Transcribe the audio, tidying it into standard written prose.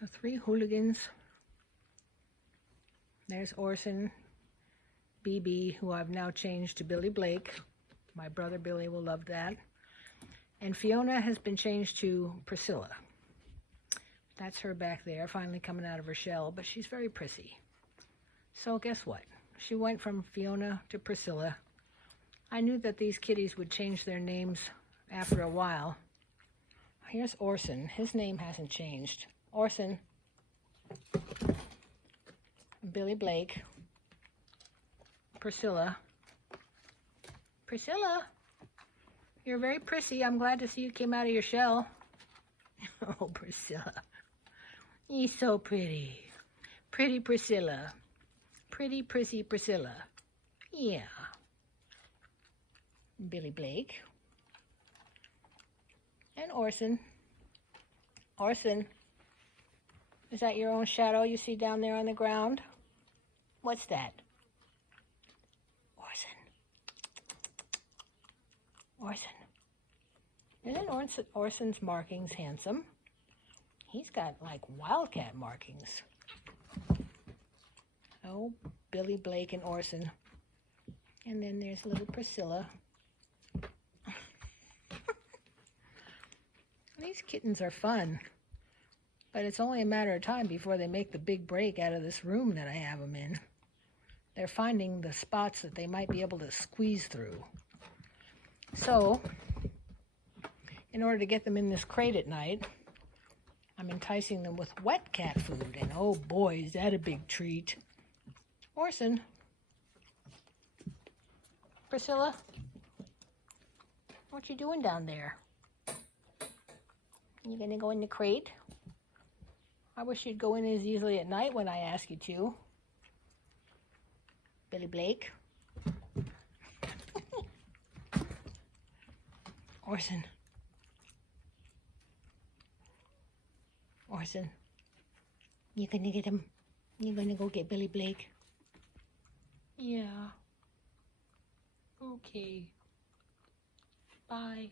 The three hooligans. There's Orson, BB, who I've now changed to Billy Blake. My brother Billy will love that. And Fiona has been changed to Priscilla. That's her back there, finally coming out of her shell, but she's very prissy. So guess what? She went from Fiona to Priscilla. I knew that these kitties would change their names after a while. Here's Orson. His name hasn't changed. Orson. Billy Blake. Priscilla. Priscilla, you're very prissy. I'm glad to see you came out of your shell. Oh, Priscilla. You're so pretty. Pretty Priscilla. Pretty prissy Priscilla. Yeah. Billy Blake. And Orson. Orson, is that your own shadow you see down there on the ground? What's that? Orson. Isn't Orson's markings handsome? He's got like wildcat markings. Oh, Billy Blake and Orson. And then there's little Priscilla. These kittens are fun, but it's only a matter of time before they make the big break out of this room that I have them in. They're finding the spots that they might be able to squeeze through. So, in order to get them in this crate at night, I'm enticing them with wet cat food, and oh boy, is that a big treat. Orson. Priscilla, what you doing down there? You gonna go in the crate? I wish you'd go in as easily at night when I ask you to. Billy Blake. Orson. Orson. You gonna get him? You gonna go get Billy Blake? Yeah. Okay. Bye.